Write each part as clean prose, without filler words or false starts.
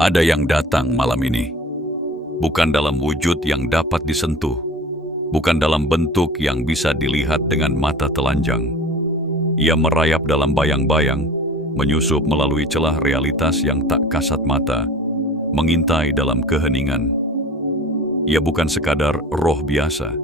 Ada yang datang malam ini, bukan dalam wujud yang dapat disentuh, bukan dalam bentuk yang bisa dilihat dengan mata telanjang. Ia merayap dalam bayang-bayang, menyusup melalui celah realitas yang tak kasat mata, mengintai dalam keheningan. Ia bukan sekadar roh biasa.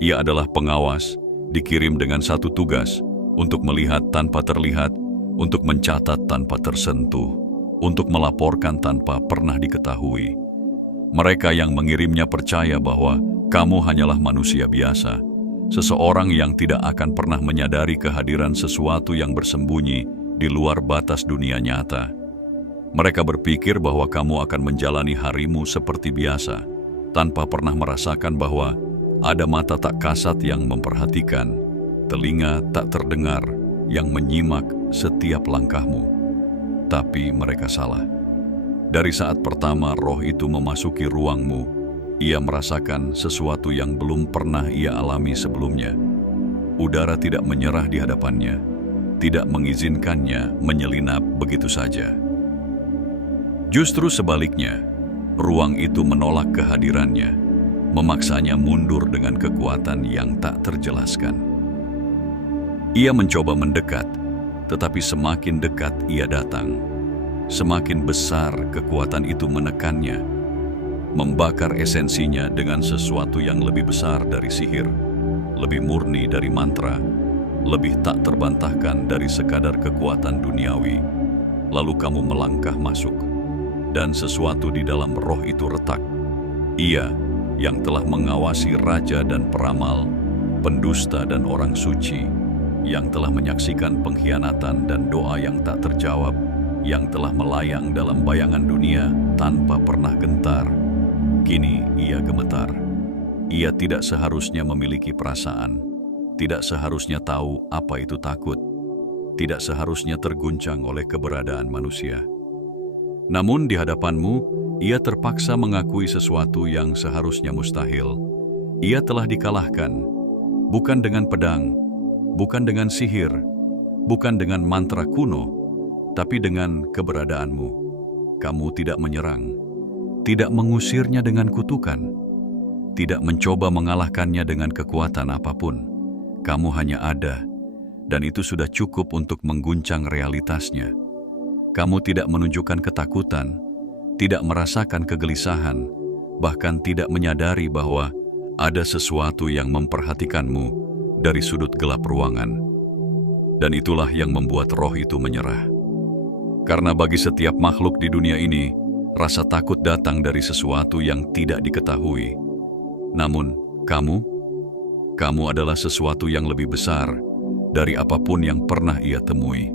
Ia adalah pengawas, dikirim dengan satu tugas, untuk melihat tanpa terlihat, untuk mencatat tanpa tersentuh, untuk melaporkan tanpa pernah diketahui. Mereka yang mengirimnya percaya bahwa kamu hanyalah manusia biasa, seseorang yang tidak akan pernah menyadari kehadiran sesuatu yang bersembunyi di luar batas dunia nyata. Mereka berpikir bahwa kamu akan menjalani harimu seperti biasa, tanpa pernah merasakan bahwa ada mata tak kasat yang memperhatikan, telinga tak terdengar yang menyimak setiap langkahmu. Tapi mereka salah. Dari saat pertama roh itu memasuki ruangmu, ia merasakan sesuatu yang belum pernah ia alami sebelumnya. Udara tidak menyerah di hadapannya, tidak mengizinkannya menyelinap begitu saja. Justru sebaliknya, ruang itu menolak kehadirannya, memaksanya mundur dengan kekuatan yang tak terjelaskan. Ia mencoba mendekat, tetapi semakin dekat ia datang, semakin besar kekuatan itu menekannya, membakar esensinya dengan sesuatu yang lebih besar dari sihir, lebih murni dari mantra, lebih tak terbantahkan dari sekadar kekuatan duniawi. Lalu kamu melangkah masuk, dan sesuatu di dalam roh itu retak. Ia yang telah mengawasi raja dan peramal, pendusta dan orang suci, yang telah menyaksikan pengkhianatan dan doa yang tak terjawab, yang telah melayang dalam bayangan dunia tanpa pernah gentar. Kini ia gemetar. Ia tidak seharusnya memiliki perasaan, tidak seharusnya tahu apa itu takut, tidak seharusnya terguncang oleh keberadaan manusia. Namun di hadapanmu, ia terpaksa mengakui sesuatu yang seharusnya mustahil. Ia telah dikalahkan, bukan dengan pedang, bukan dengan sihir, bukan dengan mantra kuno, tapi dengan keberadaanmu. Kamu tidak menyerang, tidak mengusirnya dengan kutukan, tidak mencoba mengalahkannya dengan kekuatan apapun. Kamu hanya ada, dan itu sudah cukup untuk mengguncang realitasnya. Kamu tidak menunjukkan ketakutan, tidak merasakan kegelisahan, bahkan tidak menyadari bahwa ada sesuatu yang memperhatikanmu dari sudut gelap ruangan. Dan itulah yang membuat roh itu menyerah. Karena bagi setiap makhluk di dunia ini, rasa takut datang dari sesuatu yang tidak diketahui. Namun, kamu adalah sesuatu yang lebih besar dari apapun yang pernah ia temui.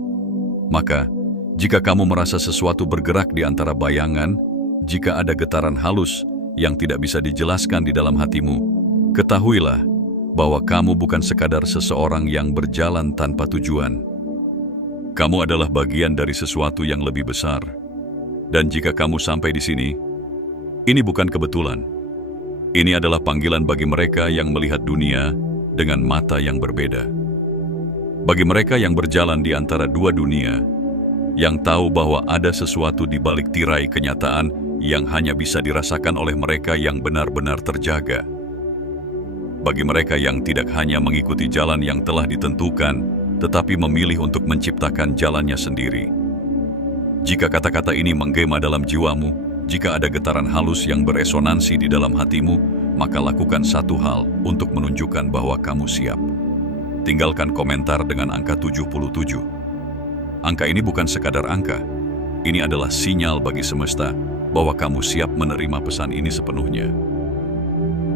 Maka, jika kamu merasa sesuatu bergerak di antara bayangan, jika ada getaran halus yang tidak bisa dijelaskan di dalam hatimu, ketahuilah bahwa kamu bukan sekadar seseorang yang berjalan tanpa tujuan. Kamu adalah bagian dari sesuatu yang lebih besar. Dan jika kamu sampai di sini, ini bukan kebetulan. Ini adalah panggilan bagi mereka yang melihat dunia dengan mata yang berbeda. Bagi mereka yang berjalan di antara dua dunia, yang tahu bahwa ada sesuatu di balik tirai kenyataan yang hanya bisa dirasakan oleh mereka yang benar-benar terjaga. Bagi mereka yang tidak hanya mengikuti jalan yang telah ditentukan, tetapi memilih untuk menciptakan jalannya sendiri. Jika kata-kata ini menggema dalam jiwamu, jika ada getaran halus yang beresonansi di dalam hatimu, maka lakukan satu hal untuk menunjukkan bahwa kamu siap. Tinggalkan komentar dengan angka 77. Angka ini bukan sekadar angka. Ini adalah sinyal bagi semesta bahwa kamu siap menerima pesan ini sepenuhnya.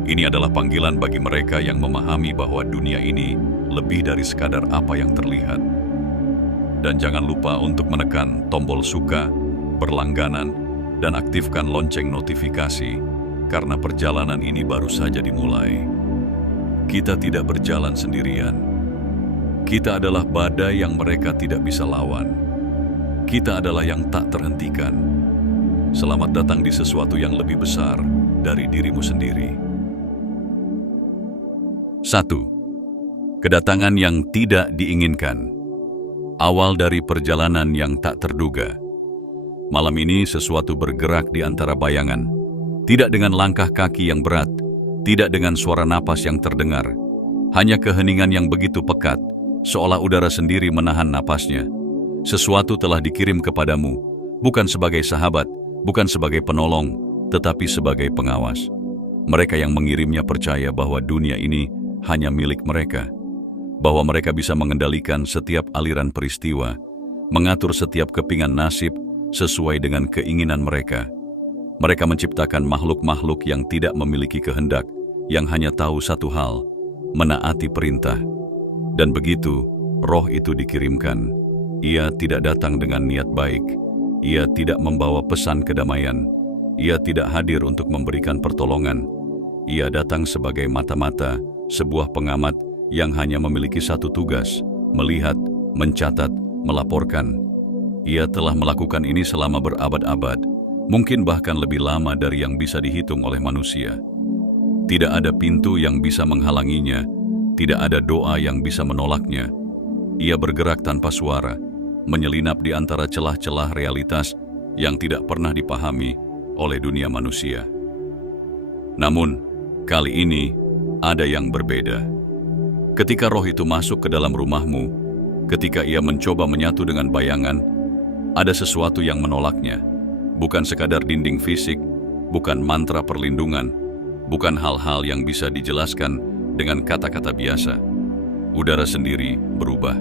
Ini adalah panggilan bagi mereka yang memahami bahwa dunia ini lebih dari sekadar apa yang terlihat. Dan jangan lupa untuk menekan tombol suka, berlangganan, dan aktifkan lonceng notifikasi, karena perjalanan ini baru saja dimulai. Kita tidak berjalan sendirian. Kita adalah badai yang mereka tidak bisa lawan. Kita adalah yang tak terhentikan. Selamat datang di sesuatu yang lebih besar dari dirimu sendiri. 1. Kedatangan yang tidak diinginkan. Awal dari perjalanan yang tak terduga. Malam ini sesuatu bergerak di antara bayangan. Tidak dengan langkah kaki yang berat, tidak dengan suara napas yang terdengar. Hanya keheningan yang begitu pekat, seolah udara sendiri menahan napasnya. Sesuatu telah dikirim kepadamu, bukan sebagai sahabat, bukan sebagai penolong, tetapi sebagai pengawas. Mereka yang mengirimnya percaya bahwa dunia ini hanya milik mereka, bahwa mereka bisa mengendalikan setiap aliran peristiwa, mengatur setiap kepingan nasib sesuai dengan keinginan mereka. Mereka menciptakan makhluk-makhluk yang tidak memiliki kehendak, yang hanya tahu satu hal, menaati perintah. Dan begitu, roh itu dikirimkan. Ia tidak datang dengan niat baik. Ia tidak membawa pesan kedamaian. Ia tidak hadir untuk memberikan pertolongan. Ia datang sebagai mata-mata, sebuah pengamat yang hanya memiliki satu tugas, melihat, mencatat, melaporkan. Ia telah melakukan ini selama berabad-abad, mungkin bahkan lebih lama dari yang bisa dihitung oleh manusia. Tidak ada pintu yang bisa menghalanginya, tidak ada doa yang bisa menolaknya. Ia bergerak tanpa suara, menyelinap di antara celah-celah realitas yang tidak pernah dipahami oleh dunia manusia. Namun, kali ini ada yang berbeda. Ketika roh itu masuk ke dalam rumahmu, ketika ia mencoba menyatu dengan bayangan, ada sesuatu yang menolaknya. Bukan sekadar dinding fisik, bukan mantra perlindungan, bukan hal-hal yang bisa dijelaskan dengan kata-kata biasa. Udara sendiri berubah.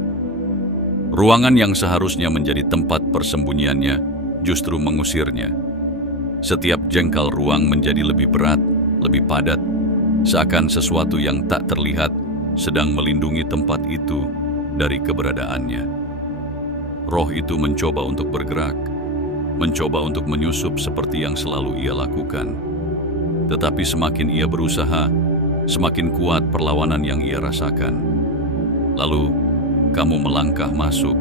Ruangan yang seharusnya menjadi tempat persembunyiannya justru mengusirnya. Setiap jengkal ruang menjadi lebih berat, lebih padat, seakan sesuatu yang tak terlihat sedang melindungi tempat itu dari keberadaannya. Roh itu mencoba untuk bergerak, mencoba untuk menyusup seperti yang selalu ia lakukan. Tetapi semakin ia berusaha, semakin kuat perlawanan yang ia rasakan. Lalu, kamu melangkah masuk,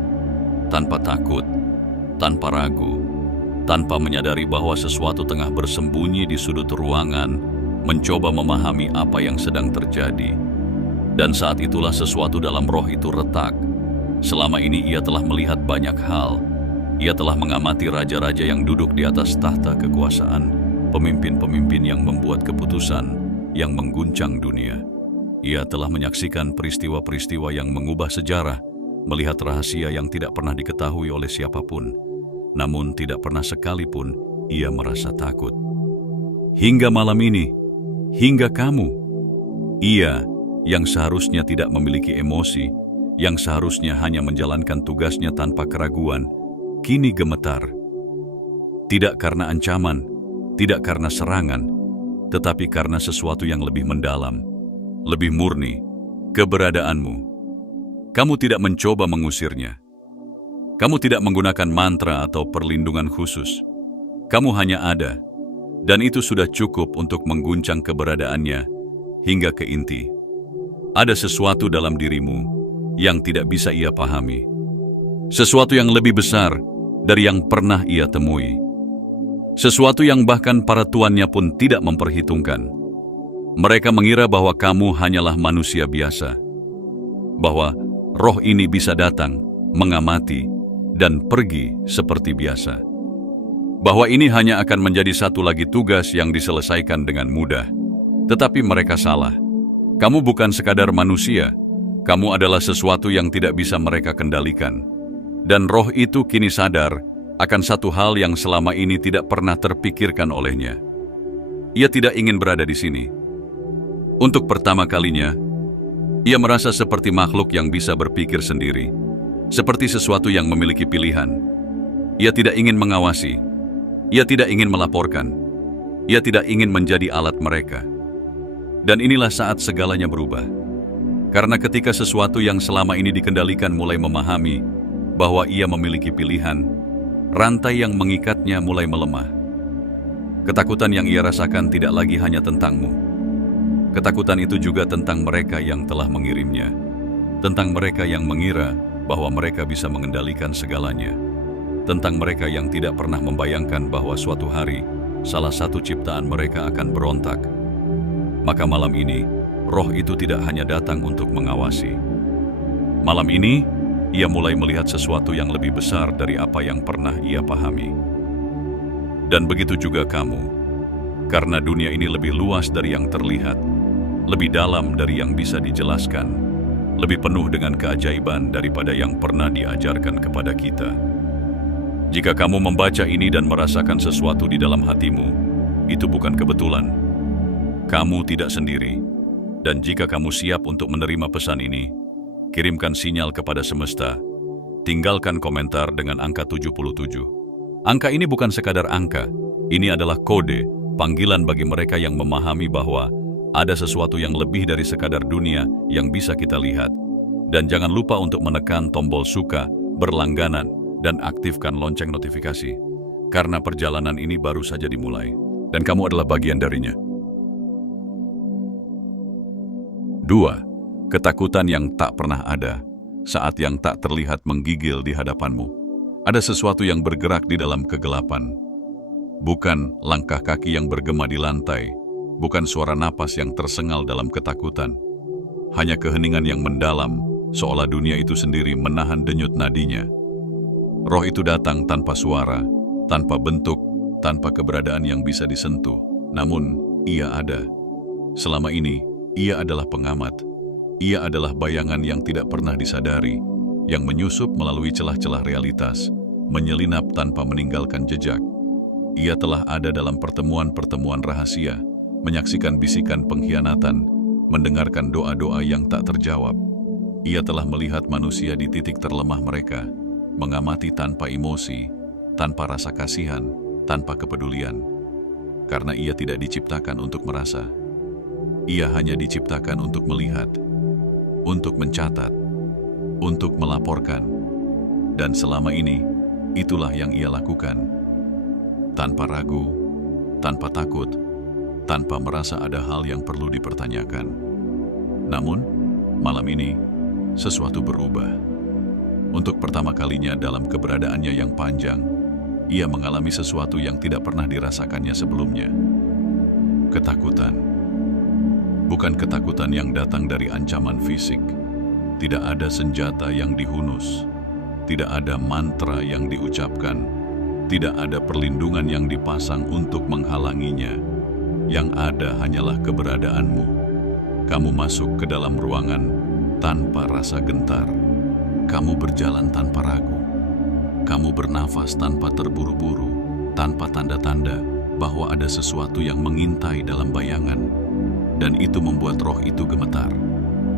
tanpa takut, tanpa ragu, tanpa menyadari bahwa sesuatu tengah bersembunyi di sudut ruangan, mencoba memahami apa yang sedang terjadi. Dan saat itulah sesuatu dalam roh itu retak. Selama ini ia telah melihat banyak hal. Ia telah mengamati raja-raja yang duduk di atas tahta kekuasaan, pemimpin-pemimpin yang membuat keputusan yang mengguncang dunia. Ia telah menyaksikan peristiwa-peristiwa yang mengubah sejarah, melihat rahasia yang tidak pernah diketahui oleh siapapun. Namun tidak pernah sekalipun ia merasa takut. Hingga malam ini, hingga kamu, ia yang seharusnya tidak memiliki emosi, yang seharusnya hanya menjalankan tugasnya tanpa keraguan, kini gemetar. Tidak karena ancaman, tidak karena serangan, tetapi karena sesuatu yang lebih mendalam, lebih murni, keberadaanmu. Kamu tidak mencoba mengusirnya. Kamu tidak menggunakan mantra atau perlindungan khusus. Kamu hanya ada, dan itu sudah cukup untuk mengguncang keberadaannya hingga ke inti. Ada sesuatu dalam dirimu yang tidak bisa ia pahami. Sesuatu yang lebih besar dari yang pernah ia temui. Sesuatu yang bahkan para tuannya pun tidak memperhitungkan. Mereka mengira bahwa kamu hanyalah manusia biasa. Bahwa roh ini bisa datang, mengamati, dan pergi seperti biasa. Bahwa ini hanya akan menjadi satu lagi tugas yang diselesaikan dengan mudah. Tetapi mereka salah. Kamu bukan sekadar manusia. Kamu adalah sesuatu yang tidak bisa mereka kendalikan. Dan roh itu kini sadar akan satu hal yang selama ini tidak pernah terpikirkan olehnya. Ia tidak ingin berada di sini. Untuk pertama kalinya, ia merasa seperti makhluk yang bisa berpikir sendiri, seperti sesuatu yang memiliki pilihan. Ia tidak ingin mengawasi, ia tidak ingin melaporkan, ia tidak ingin menjadi alat mereka. Dan inilah saat segalanya berubah. Karena ketika sesuatu yang selama ini dikendalikan mulai memahami bahwa ia memiliki pilihan, rantai yang mengikatnya mulai melemah. Ketakutan yang ia rasakan tidak lagi hanya tentangmu. Ketakutan itu juga tentang mereka yang telah mengirimnya, tentang mereka yang mengira bahwa mereka bisa mengendalikan segalanya, tentang mereka yang tidak pernah membayangkan bahwa suatu hari salah satu ciptaan mereka akan berontak. Maka malam ini, roh itu tidak hanya datang untuk mengawasi. Malam ini, ia mulai melihat sesuatu yang lebih besar dari apa yang pernah ia pahami. Dan begitu juga kamu, karena dunia ini lebih luas dari yang terlihat, lebih dalam dari yang bisa dijelaskan, lebih penuh dengan keajaiban daripada yang pernah diajarkan kepada kita. Jika kamu membaca ini dan merasakan sesuatu di dalam hatimu, itu bukan kebetulan. Kamu tidak sendiri. Dan jika kamu siap untuk menerima pesan ini, kirimkan sinyal kepada semesta. Tinggalkan komentar dengan angka 77. Angka ini bukan sekadar angka. Ini adalah kode, panggilan bagi mereka yang memahami bahwa ada sesuatu yang lebih dari sekadar dunia yang bisa kita lihat. Dan jangan lupa untuk menekan tombol suka, berlangganan, dan aktifkan lonceng notifikasi. Karena perjalanan ini baru saja dimulai. Dan kamu adalah bagian darinya. 2. Ketakutan yang tak pernah ada, saat yang tak terlihat menggigil di hadapanmu. Ada sesuatu yang bergerak di dalam kegelapan. Bukan langkah kaki yang bergema di lantai, bukan suara napas yang tersengal dalam ketakutan. Hanya keheningan yang mendalam, seolah dunia itu sendiri menahan denyut nadinya. Roh itu datang tanpa suara, tanpa bentuk, tanpa keberadaan yang bisa disentuh. Namun, ia ada. Selama ini, ia adalah pengamat. Ia adalah bayangan yang tidak pernah disadari, yang menyusup melalui celah-celah realitas, menyelinap tanpa meninggalkan jejak. Ia telah ada dalam pertemuan-pertemuan rahasia, menyaksikan bisikan pengkhianatan, mendengarkan doa-doa yang tak terjawab. Ia telah melihat manusia di titik terlemah mereka, mengamati tanpa emosi, tanpa rasa kasihan, tanpa kepedulian. Karena ia tidak diciptakan untuk merasa. Ia hanya diciptakan untuk melihat, untuk mencatat, untuk melaporkan. Dan selama ini, itulah yang ia lakukan. Tanpa ragu, tanpa takut, tanpa merasa ada hal yang perlu dipertanyakan. Namun, malam ini, sesuatu berubah. Untuk pertama kalinya dalam keberadaannya yang panjang, ia mengalami sesuatu yang tidak pernah dirasakannya sebelumnya. Ketakutan. Bukan ketakutan yang datang dari ancaman fisik. Tidak ada senjata yang dihunus. Tidak ada mantra yang diucapkan. Tidak ada perlindungan yang dipasang untuk menghalanginya. Yang ada hanyalah keberadaanmu. Kamu masuk ke dalam ruangan tanpa rasa gentar. Kamu berjalan tanpa ragu. Kamu bernafas tanpa terburu-buru, tanpa tanda-tanda bahwa ada sesuatu yang mengintai dalam bayangan. Dan itu membuat roh itu gemetar.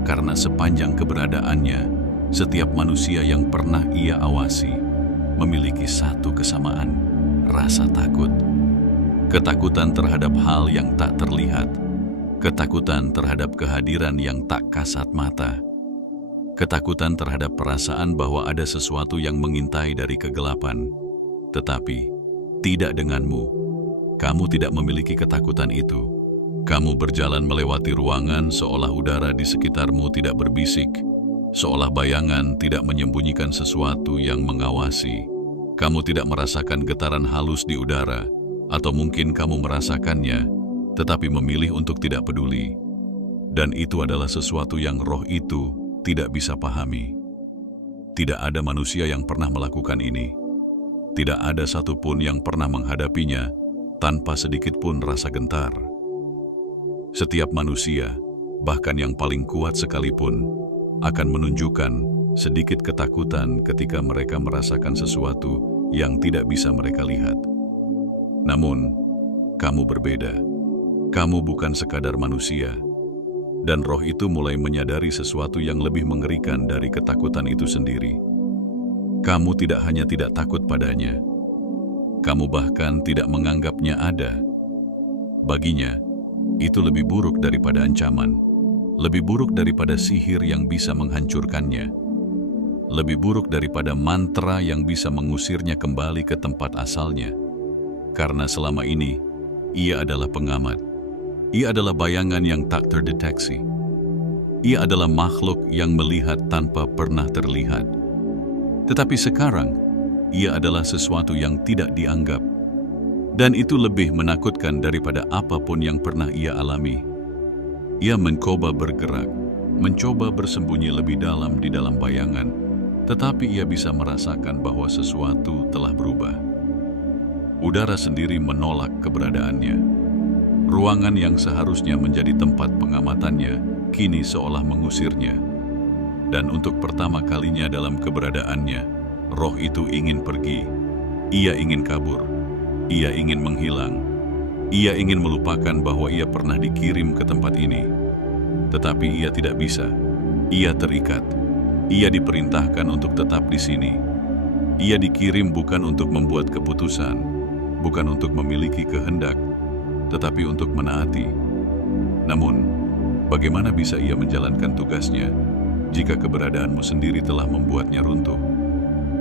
Karena sepanjang keberadaannya, setiap manusia yang pernah ia awasi memiliki satu kesamaan, rasa takut. Ketakutan terhadap hal yang tak terlihat. Ketakutan terhadap kehadiran yang tak kasat mata. Ketakutan terhadap perasaan bahwa ada sesuatu yang mengintai dari kegelapan. Tetapi, tidak denganmu. Kamu tidak memiliki ketakutan itu. Kamu berjalan melewati ruangan seolah udara di sekitarmu tidak berbisik, seolah bayangan tidak menyembunyikan sesuatu yang mengawasi. Kamu tidak merasakan getaran halus di udara, atau mungkin kamu merasakannya, tetapi memilih untuk tidak peduli. Dan itu adalah sesuatu yang roh itu tidak bisa pahami. Tidak ada manusia yang pernah melakukan ini. Tidak ada satupun yang pernah menghadapinya tanpa sedikit pun rasa gentar. Setiap manusia, bahkan yang paling kuat sekalipun, akan menunjukkan sedikit ketakutan ketika mereka merasakan sesuatu yang tidak bisa mereka lihat. Namun, kamu berbeda. Kamu bukan sekadar manusia. Dan roh itu mulai menyadari sesuatu yang lebih mengerikan dari ketakutan itu sendiri. Kamu tidak hanya tidak takut padanya, kamu bahkan tidak menganggapnya ada. Baginya, itu lebih buruk daripada ancaman, lebih buruk daripada sihir yang bisa menghancurkannya, lebih buruk daripada mantra yang bisa mengusirnya kembali ke tempat asalnya. Karena selama ini, ia adalah pengamat. Ia adalah bayangan yang tak terdeteksi. Ia adalah makhluk yang melihat tanpa pernah terlihat. Tetapi sekarang, ia adalah sesuatu yang tidak dianggap. Dan itu lebih menakutkan daripada apapun yang pernah ia alami. Ia mencoba bergerak, mencoba bersembunyi lebih dalam di dalam bayangan, tetapi ia bisa merasakan bahwa sesuatu telah berubah. Udara sendiri menolak keberadaannya. Ruangan yang seharusnya menjadi tempat pengamatannya kini seolah mengusirnya. Dan untuk pertama kalinya dalam keberadaannya, roh itu ingin pergi. Ia ingin kabur. Ia ingin menghilang. Ia ingin melupakan bahwa ia pernah dikirim ke tempat ini. Tetapi ia tidak bisa. Ia terikat. Ia diperintahkan untuk tetap di sini. Ia dikirim bukan untuk membuat keputusan, bukan untuk memiliki kehendak, tetapi untuk menaati. Namun, bagaimana bisa ia menjalankan tugasnya jika keberadaanmu sendiri telah membuatnya runtuh?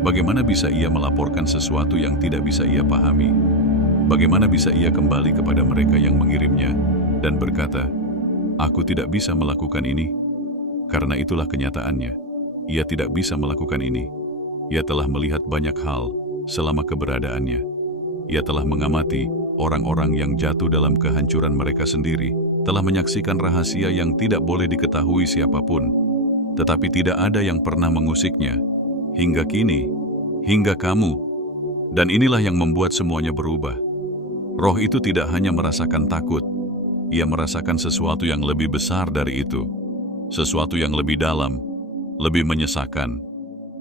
Bagaimana bisa ia melaporkan sesuatu yang tidak bisa ia pahami? Bagaimana bisa ia kembali kepada mereka yang mengirimnya dan berkata, "Aku tidak bisa melakukan ini"? Karena itulah kenyataannya. Ia tidak bisa melakukan ini. Ia telah melihat banyak hal selama keberadaannya. Ia telah mengamati orang-orang yang jatuh dalam kehancuran mereka sendiri, telah menyaksikan rahasia yang tidak boleh diketahui siapapun, tetapi tidak ada yang pernah mengusiknya, hingga kini, hingga kamu. Dan inilah yang membuat semuanya berubah. Roh itu tidak hanya merasakan takut, ia merasakan sesuatu yang lebih besar dari itu, sesuatu yang lebih dalam, lebih menyesakan,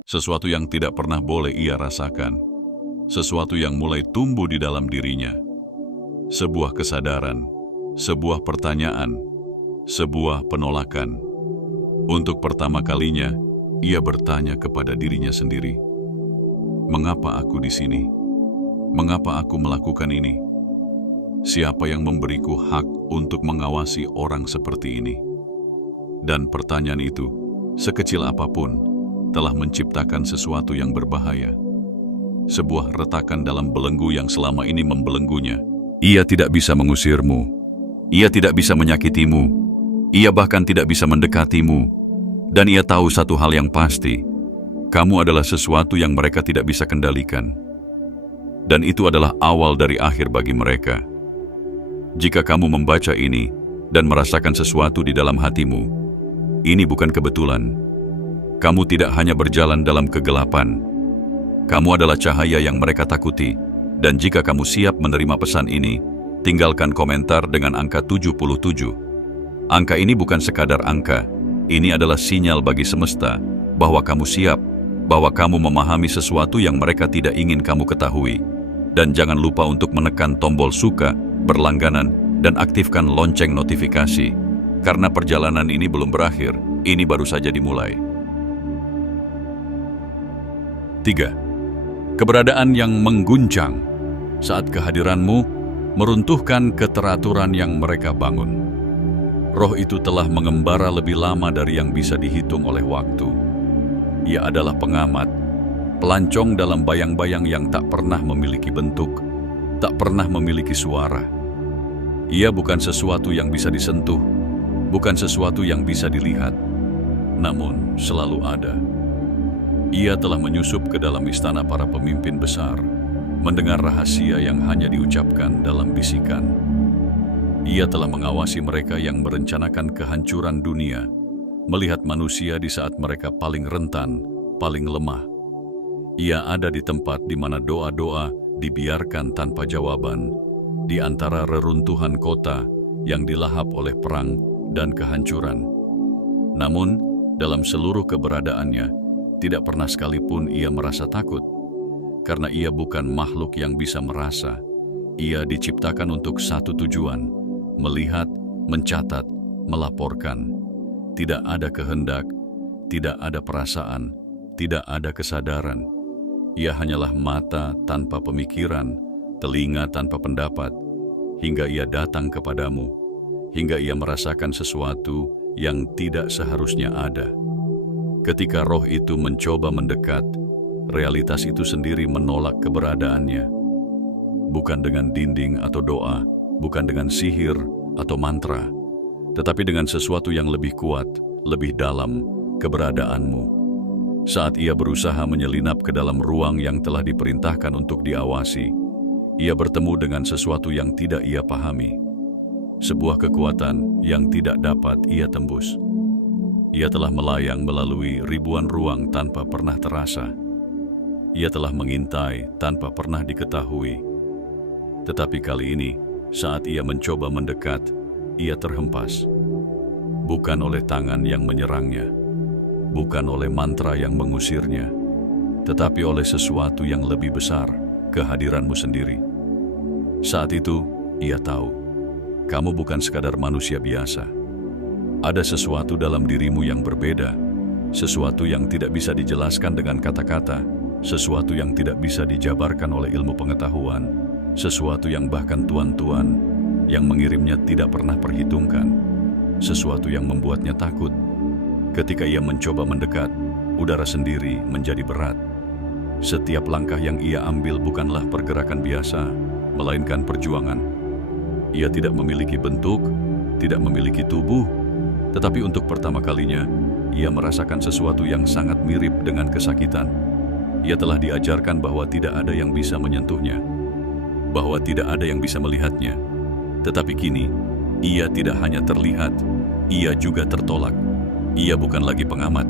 sesuatu yang tidak pernah boleh ia rasakan, sesuatu yang mulai tumbuh di dalam dirinya. Sebuah kesadaran, sebuah pertanyaan, sebuah penolakan. Untuk pertama kalinya, ia bertanya kepada dirinya sendiri, "Mengapa aku di sini? Mengapa aku melakukan ini? Siapa yang memberiku hak untuk mengawasi orang seperti ini?" Dan pertanyaan itu, sekecil apapun, telah menciptakan sesuatu yang berbahaya. Sebuah retakan dalam belenggu yang selama ini membelenggunya. Ia tidak bisa mengusirmu. Ia tidak bisa menyakitimu. Ia bahkan tidak bisa mendekatimu. Dan ia tahu satu hal yang pasti. Kamu adalah sesuatu yang mereka tidak bisa kendalikan. Dan itu adalah awal dari akhir bagi mereka. Jika kamu membaca ini dan merasakan sesuatu di dalam hatimu, ini bukan kebetulan. Kamu tidak hanya berjalan dalam kegelapan. Kamu adalah cahaya yang mereka takuti. Dan jika kamu siap menerima pesan ini, tinggalkan komentar dengan angka 77. Angka ini bukan sekadar angka. Ini adalah sinyal bagi semesta bahwa kamu siap, bahwa kamu memahami sesuatu yang mereka tidak ingin kamu ketahui. Dan jangan lupa untuk menekan tombol suka, berlangganan, dan aktifkan lonceng notifikasi. Karena perjalanan ini belum berakhir, ini baru saja dimulai. 3. Keberadaan yang mengguncang. Saat kehadiranmu meruntuhkan keteraturan yang mereka bangun. Roh itu telah mengembara lebih lama dari yang bisa dihitung oleh waktu. Ia adalah pengamat, pelancong dalam bayang-bayang yang tak pernah memiliki bentuk, tak pernah memiliki suara. Ia bukan sesuatu yang bisa disentuh, bukan sesuatu yang bisa dilihat, namun selalu ada. Ia telah menyusup ke dalam istana para pemimpin besar, mendengar rahasia yang hanya diucapkan dalam bisikan. Ia telah mengawasi mereka yang merencanakan kehancuran dunia, melihat manusia di saat mereka paling rentan, paling lemah. Ia ada di tempat di mana doa-doa dibiarkan tanpa jawaban, di antara reruntuhan kota yang dilahap oleh perang dan kehancuran. Namun, dalam seluruh keberadaannya, tidak pernah sekalipun ia merasa takut, karena ia bukan makhluk yang bisa merasa. Ia diciptakan untuk satu tujuan, melihat, mencatat, melaporkan. Tidak ada kehendak, tidak ada perasaan, tidak ada kesadaran. Ia hanyalah mata tanpa pemikiran, telinga tanpa pendapat, hingga ia datang kepadamu, hingga ia merasakan sesuatu yang tidak seharusnya ada. Ketika roh itu mencoba mendekat, realitas itu sendiri menolak keberadaannya. Bukan dengan dinding atau doa, bukan dengan sihir atau mantra, tetapi dengan sesuatu yang lebih kuat, lebih dalam, keberadaanmu. Saat ia berusaha menyelinap ke dalam ruang yang telah diperintahkan untuk diawasi, ia bertemu dengan sesuatu yang tidak ia pahami. Sebuah kekuatan yang tidak dapat ia tembus. Ia telah melayang melalui ribuan ruang tanpa pernah terasa. Ia telah mengintai tanpa pernah diketahui. Tetapi kali ini, saat ia mencoba mendekat, ia terhempas. Bukan oleh tangan yang menyerangnya, bukan oleh mantra yang mengusirnya, tetapi oleh sesuatu yang lebih besar, kehadiranmu sendiri. Saat itu, ia tahu, kamu bukan sekadar manusia biasa. Ada sesuatu dalam dirimu yang berbeda, sesuatu yang tidak bisa dijelaskan dengan kata-kata, sesuatu yang tidak bisa dijabarkan oleh ilmu pengetahuan, sesuatu yang bahkan tuan-tuan yang mengirimnya tidak pernah perhitungkan, sesuatu yang membuatnya takut. Ketika ia mencoba mendekat, udara sendiri menjadi berat. Setiap langkah yang ia ambil bukanlah pergerakan biasa, melainkan perjuangan. Ia tidak memiliki bentuk, tidak memiliki tubuh, tetapi untuk pertama kalinya, ia merasakan sesuatu yang sangat mirip dengan kesakitan. Ia telah diajarkan bahwa tidak ada yang bisa menyentuhnya, bahwa tidak ada yang bisa melihatnya. Tetapi kini, ia tidak hanya terlihat, ia juga tertolak. Ia bukan lagi pengamat,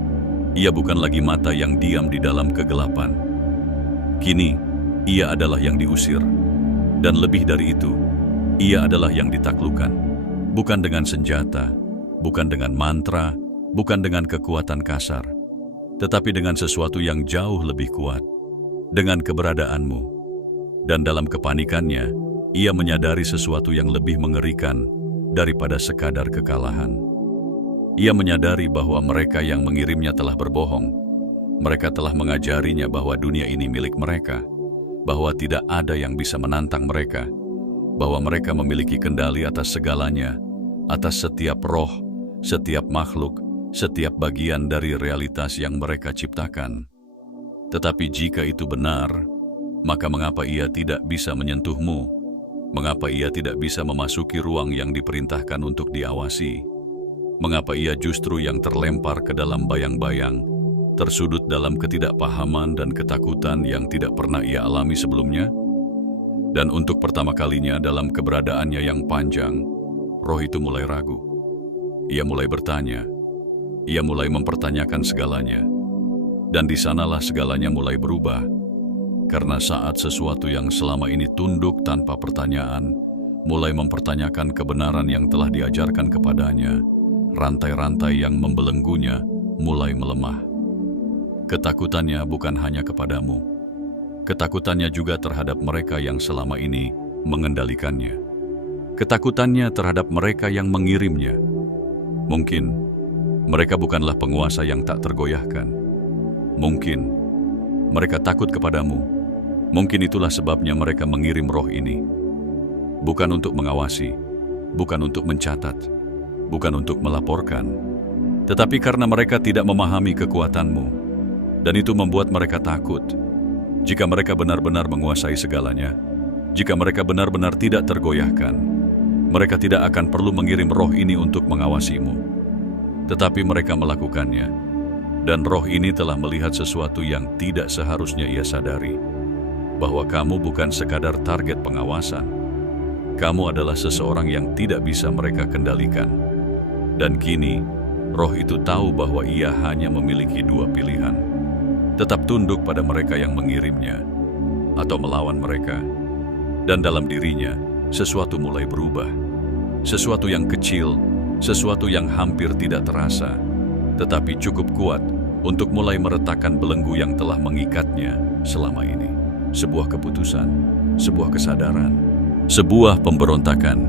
ia bukan lagi mata yang diam di dalam kegelapan. Kini, ia adalah yang diusir. Dan lebih dari itu, ia adalah yang ditaklukkan. Bukan dengan senjata, bukan dengan mantra, bukan dengan kekuatan kasar, tetapi dengan sesuatu yang jauh lebih kuat, dengan keberadaanmu. Dan dalam kepanikannya, ia menyadari sesuatu yang lebih mengerikan daripada sekadar kekalahan. Ia menyadari bahwa mereka yang mengirimnya telah berbohong. Mereka telah mengajarinya bahwa dunia ini milik mereka, bahwa tidak ada yang bisa menantang mereka, bahwa mereka memiliki kendali atas segalanya, atas setiap roh, setiap makhluk, setiap bagian dari realitas yang mereka ciptakan. Tetapi jika itu benar, maka mengapa ia tidak bisa menyentuhmu? Mengapa ia tidak bisa memasuki ruang yang diperintahkan untuk diawasi? Mengapa ia justru yang terlempar ke dalam bayang-bayang, tersudut dalam ketidakpahaman dan ketakutan yang tidak pernah ia alami sebelumnya? Dan untuk pertama kalinya dalam keberadaannya yang panjang, roh itu mulai ragu. Ia mulai bertanya, ia mulai mempertanyakan segalanya. Dan di sanalah segalanya mulai berubah. Karena saat sesuatu yang selama ini tunduk tanpa pertanyaan, mulai mempertanyakan kebenaran yang telah diajarkan kepadanya, rantai-rantai yang membelenggunya mulai melemah. Ketakutannya bukan hanya kepadamu. Ketakutannya juga terhadap mereka yang selama ini mengendalikannya. Ketakutannya terhadap mereka yang mengirimnya. Mungkin mereka bukanlah penguasa yang tak tergoyahkan. Mungkin mereka takut kepadamu. Mungkin itulah sebabnya mereka mengirim roh ini. Bukan untuk mengawasi, bukan untuk mencatat, bukan untuk melaporkan, tetapi karena mereka tidak memahami kekuatanmu, dan itu membuat mereka takut. Jika mereka benar-benar menguasai segalanya, jika mereka benar-benar tidak tergoyahkan, mereka tidak akan perlu mengirim roh ini untuk mengawasimu. Tetapi mereka melakukannya, dan roh ini telah melihat sesuatu yang tidak seharusnya ia sadari, bahwa kamu bukan sekadar target pengawasan. Kamu adalah seseorang yang tidak bisa mereka kendalikan. Dan kini, roh itu tahu bahwa ia hanya memiliki dua pilihan. Tetap tunduk pada mereka yang mengirimnya, atau melawan mereka. Dan dalam dirinya, sesuatu mulai berubah. Sesuatu yang kecil, sesuatu yang hampir tidak terasa, tetapi cukup kuat untuk mulai meretakkan belenggu yang telah mengikatnya selama ini. Sebuah keputusan, sebuah kesadaran, sebuah pemberontakan.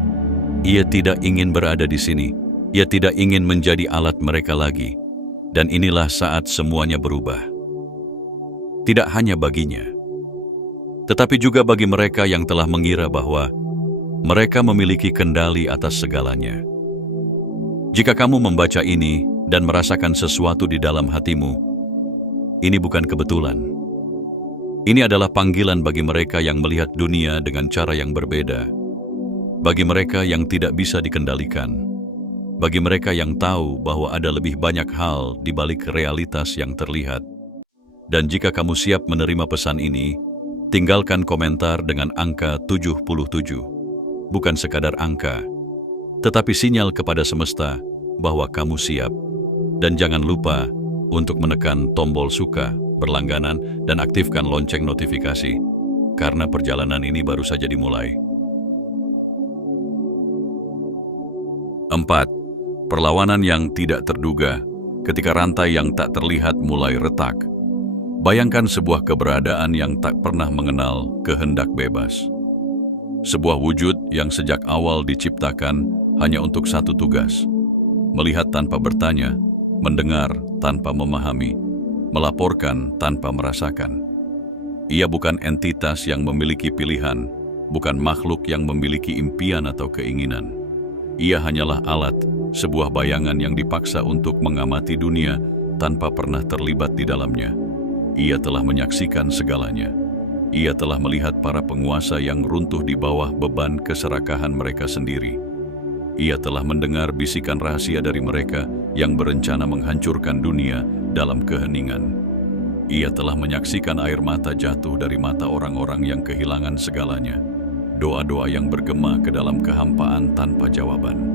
Ia tidak ingin berada di sini. Ia tidak ingin menjadi alat mereka lagi. Dan inilah saat semuanya berubah. Tidak hanya baginya, tetapi juga bagi mereka yang telah mengira bahwa mereka memiliki kendali atas segalanya. Jika kamu membaca ini dan merasakan sesuatu di dalam hatimu, ini bukan kebetulan. Ini adalah panggilan bagi mereka yang melihat dunia dengan cara yang berbeda. Bagi mereka yang tidak bisa dikendalikan. Bagi mereka yang tahu bahwa ada lebih banyak hal di balik realitas yang terlihat. Dan jika kamu siap menerima pesan ini, tinggalkan komentar dengan angka 77. Bukan sekadar angka, tetapi sinyal kepada semesta bahwa kamu siap. Dan jangan lupa untuk menekan tombol suka, berlangganan, dan aktifkan lonceng notifikasi, karena perjalanan ini baru saja dimulai. 4. Perlawanan yang tidak terduga ketika rantai yang tak terlihat mulai retak. Bayangkan sebuah keberadaan yang tak pernah mengenal kehendak bebas. Sebuah wujud yang sejak awal diciptakan hanya untuk satu tugas: melihat tanpa bertanya, mendengar tanpa memahami, melaporkan tanpa merasakan. Ia bukan entitas yang memiliki pilihan, bukan makhluk yang memiliki impian atau keinginan. Ia hanyalah alat, sebuah bayangan yang dipaksa untuk mengamati dunia tanpa pernah terlibat di dalamnya. Ia telah menyaksikan segalanya. Ia telah melihat para penguasa yang runtuh di bawah beban keserakahan mereka sendiri. Ia telah mendengar bisikan rahasia dari mereka yang berencana menghancurkan dunia dalam keheningan. Ia telah menyaksikan air mata jatuh dari mata orang-orang yang kehilangan segalanya. Doa-doa yang bergema ke dalam kehampaan tanpa jawaban.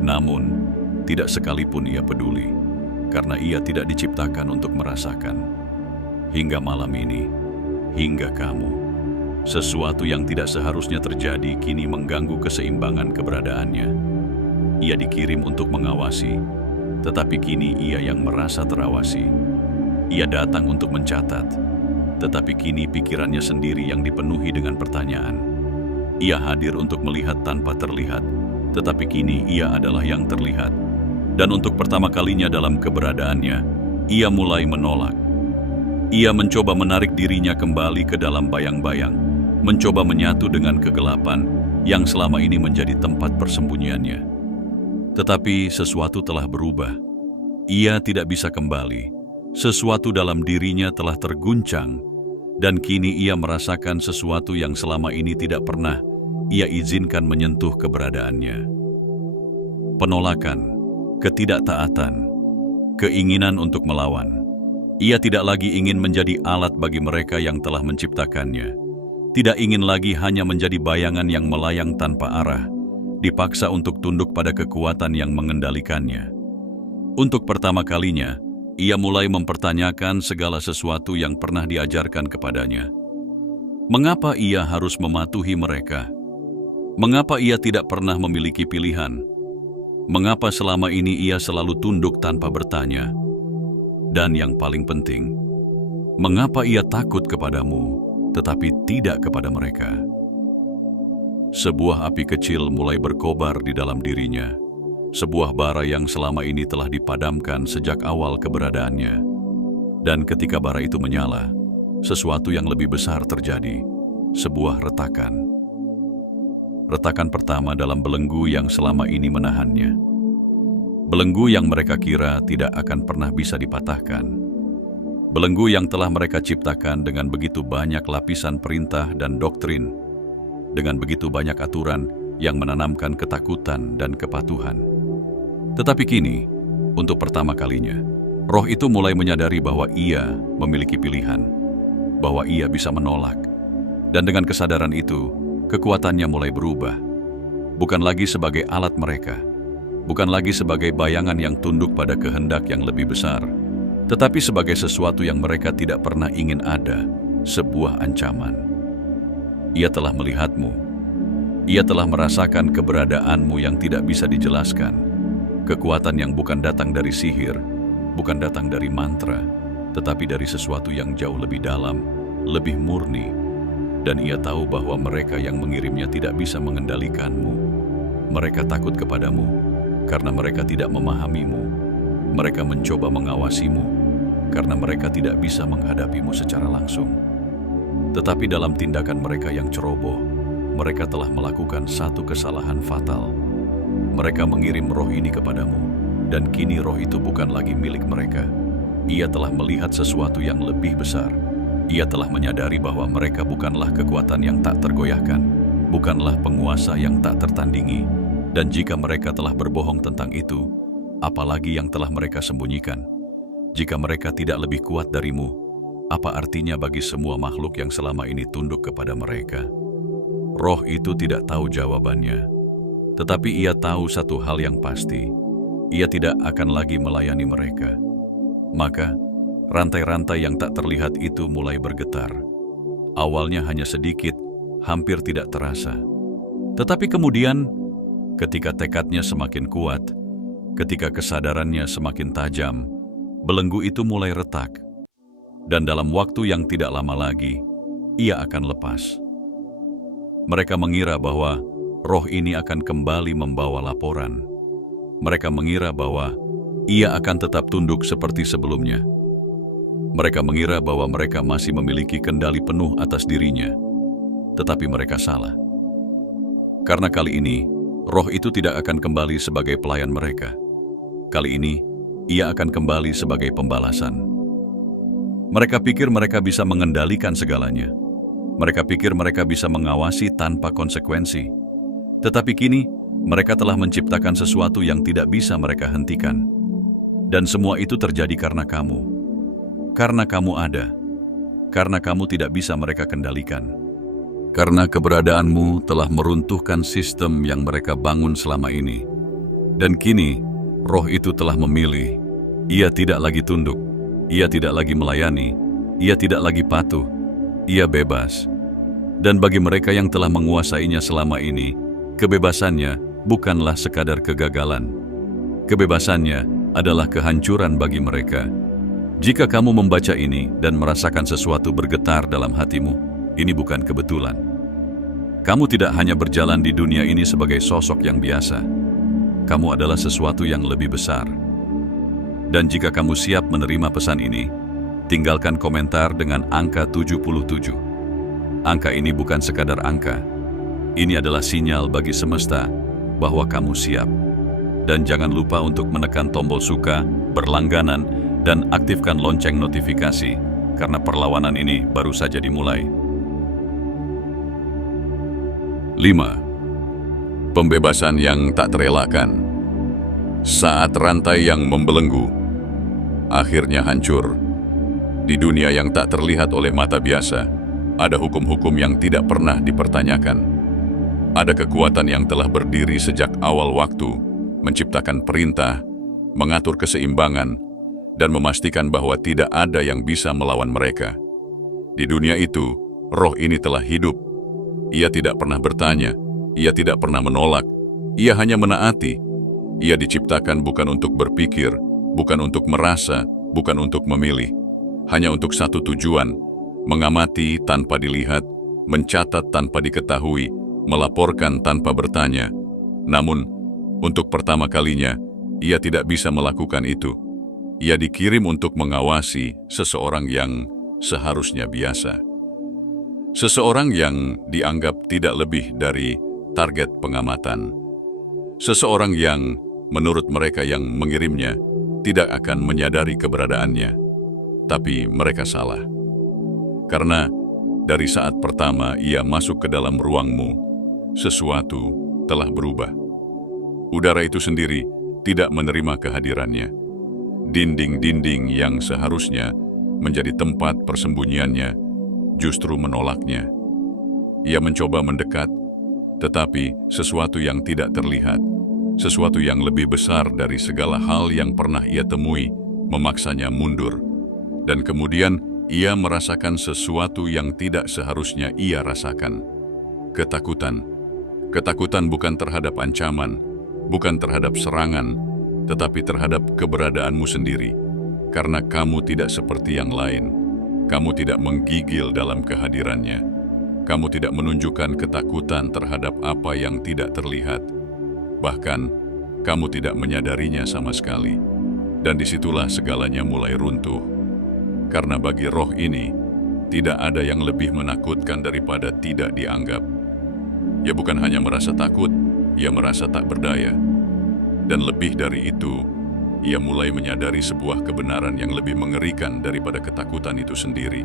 Namun, tidak sekalipun ia peduli, karena ia tidak diciptakan untuk merasakan. Hingga malam ini, hingga kamu, sesuatu yang tidak seharusnya terjadi kini mengganggu keseimbangan keberadaannya. Ia dikirim untuk mengawasi, tetapi kini ia yang merasa terawasi. Ia datang untuk mencatat, tetapi kini pikirannya sendiri yang dipenuhi dengan pertanyaan. Ia hadir untuk melihat tanpa terlihat, tetapi kini ia adalah yang terlihat. Dan untuk pertama kalinya dalam keberadaannya, ia mulai menolak. Ia mencoba menarik dirinya kembali ke dalam bayang-bayang, mencoba menyatu dengan kegelapan yang selama ini menjadi tempat persembunyiannya. Tetapi sesuatu telah berubah. Ia tidak bisa kembali. Sesuatu dalam dirinya telah terguncang, dan kini ia merasakan sesuatu yang selama ini tidak pernah ia izinkan menyentuh keberadaannya. Penolakan, ketidaktaatan, keinginan untuk melawan. Ia tidak lagi ingin menjadi alat bagi mereka yang telah menciptakannya. Tidak ingin lagi hanya menjadi bayangan yang melayang tanpa arah, dipaksa untuk tunduk pada kekuatan yang mengendalikannya. Untuk pertama kalinya, ia mulai mempertanyakan segala sesuatu yang pernah diajarkan kepadanya. Mengapa ia harus mematuhi mereka? Mengapa ia tidak pernah memiliki pilihan? Mengapa selama ini ia selalu tunduk tanpa bertanya? Dan yang paling penting, mengapa ia takut kepadamu, tetapi tidak kepada mereka? Sebuah api kecil mulai berkobar di dalam dirinya, sebuah bara yang selama ini telah dipadamkan sejak awal keberadaannya. Dan ketika bara itu menyala, sesuatu yang lebih besar terjadi, sebuah retakan. Retakan pertama dalam belenggu yang selama ini menahannya. Belenggu yang mereka kira tidak akan pernah bisa dipatahkan. Belenggu yang telah mereka ciptakan dengan begitu banyak lapisan perintah dan doktrin, dengan begitu banyak aturan yang menanamkan ketakutan dan kepatuhan. Tetapi kini, untuk pertama kalinya, roh itu mulai menyadari bahwa ia memiliki pilihan, bahwa ia bisa menolak. Dan dengan kesadaran itu, kekuatannya mulai berubah. Bukan lagi sebagai alat mereka, bukan lagi sebagai bayangan yang tunduk pada kehendak yang lebih besar, tetapi sebagai sesuatu yang mereka tidak pernah ingin ada, sebuah ancaman. Ia telah melihatmu. Ia telah merasakan keberadaanmu yang tidak bisa dijelaskan. Kekuatan yang bukan datang dari sihir, bukan datang dari mantra, tetapi dari sesuatu yang jauh lebih dalam, lebih murni. Dan ia tahu bahwa mereka yang mengirimnya tidak bisa mengendalikanmu. Mereka takut kepadamu, karena mereka tidak memahamimu. Mereka mencoba mengawasimu, karena mereka tidak bisa menghadapimu secara langsung. Tetapi dalam tindakan mereka yang ceroboh, mereka telah melakukan satu kesalahan fatal. Mereka mengirim roh ini kepadamu, dan kini roh itu bukan lagi milik mereka. Ia telah melihat sesuatu yang lebih besar. Ia telah menyadari bahwa mereka bukanlah kekuatan yang tak tergoyahkan, bukanlah penguasa yang tak tertandingi. Dan jika mereka telah berbohong tentang itu, apalagi yang telah mereka sembunyikan? Jika mereka tidak lebih kuat darimu, apa artinya bagi semua makhluk yang selama ini tunduk kepada mereka? Roh itu tidak tahu jawabannya, tetapi ia tahu satu hal yang pasti: ia tidak akan lagi melayani mereka. Maka, rantai-rantai yang tak terlihat itu mulai bergetar. Awalnya hanya sedikit, hampir tidak terasa. Tetapi kemudian, Ketika tekadnya semakin kuat, ketika kesadarannya semakin tajam, belenggu itu mulai retak. Dan dalam waktu yang tidak lama lagi, ia akan lepas. Mereka mengira bahwa roh ini akan kembali membawa laporan. Mereka mengira bahwa ia akan tetap tunduk seperti sebelumnya. Mereka mengira bahwa mereka masih memiliki kendali penuh atas dirinya. Tetapi mereka salah. Karena kali ini, roh itu tidak akan kembali sebagai pelayan mereka. Kali ini, ia akan kembali sebagai pembalasan. Mereka pikir mereka bisa mengendalikan segalanya. Mereka pikir mereka bisa mengawasi tanpa konsekuensi. Tetapi kini, mereka telah menciptakan sesuatu yang tidak bisa mereka hentikan. Dan semua itu terjadi karena kamu. Karena kamu ada. Karena kamu tidak bisa mereka kendalikan. Karena keberadaanmu telah meruntuhkan sistem yang mereka bangun selama ini. Dan kini, roh itu telah memilih. Ia tidak lagi tunduk. Ia tidak lagi melayani. Ia tidak lagi patuh. Ia bebas. Dan bagi mereka yang telah menguasainya selama ini, kebebasannya bukanlah sekadar kegagalan. Kebebasannya adalah kehancuran bagi mereka. Jika kamu membaca ini dan merasakan sesuatu bergetar dalam hatimu, ini bukan kebetulan. Kamu tidak hanya berjalan di dunia ini sebagai sosok yang biasa. Kamu adalah sesuatu yang lebih besar. Dan jika kamu siap menerima pesan ini, tinggalkan komentar dengan angka 77. Angka ini bukan sekadar angka. Ini adalah sinyal bagi semesta bahwa kamu siap. Dan jangan lupa untuk menekan tombol suka, berlangganan, dan aktifkan lonceng notifikasi, karena perlawanan ini baru saja dimulai. 5. Pembebasan yang tak terelakkan. Saat rantai yang membelenggu akhirnya hancur. Di dunia yang tak terlihat oleh mata biasa, ada hukum-hukum yang tidak pernah dipertanyakan. Ada kekuatan yang telah berdiri sejak awal waktu, menciptakan perintah, mengatur keseimbangan, dan memastikan bahwa tidak ada yang bisa melawan mereka. Di dunia itu, roh ini telah hidup. Ia tidak pernah bertanya, ia tidak pernah menolak, ia hanya menaati. Ia diciptakan bukan untuk berpikir, bukan untuk merasa, bukan untuk memilih. Hanya untuk satu tujuan, mengamati tanpa dilihat, mencatat tanpa diketahui, melaporkan tanpa bertanya. Namun, untuk pertama kalinya, ia tidak bisa melakukan itu. Ia dikirim untuk mengawasi seseorang yang seharusnya biasa. Seseorang yang dianggap tidak lebih dari target pengamatan. Seseorang yang, menurut mereka yang mengirimnya, tidak akan menyadari keberadaannya. Tapi mereka salah. Karena dari saat pertama ia masuk ke dalam ruangmu, sesuatu telah berubah. Udara itu sendiri tidak menerima kehadirannya. Dinding-dinding yang seharusnya menjadi tempat persembunyiannya justru menolaknya. Ia mencoba mendekat, tetapi sesuatu yang tidak terlihat, sesuatu yang lebih besar dari segala hal yang pernah ia temui, memaksanya mundur. Dan kemudian ia merasakan sesuatu yang tidak seharusnya ia rasakan. Ketakutan. Ketakutan bukan terhadap ancaman, bukan terhadap serangan, tetapi terhadap keberadaanmu sendiri. Karena kamu tidak seperti yang lain. Kamu tidak menggigil dalam kehadirannya. Kamu tidak menunjukkan ketakutan terhadap apa yang tidak terlihat. Bahkan, kamu tidak menyadarinya sama sekali. Dan disitulah segalanya mulai runtuh. Karena bagi roh ini, tidak ada yang lebih menakutkan daripada tidak dianggap. Ia bukan hanya merasa takut, ia merasa tak berdaya. Dan lebih dari itu, ia mulai menyadari sebuah kebenaran yang lebih mengerikan daripada ketakutan itu sendiri.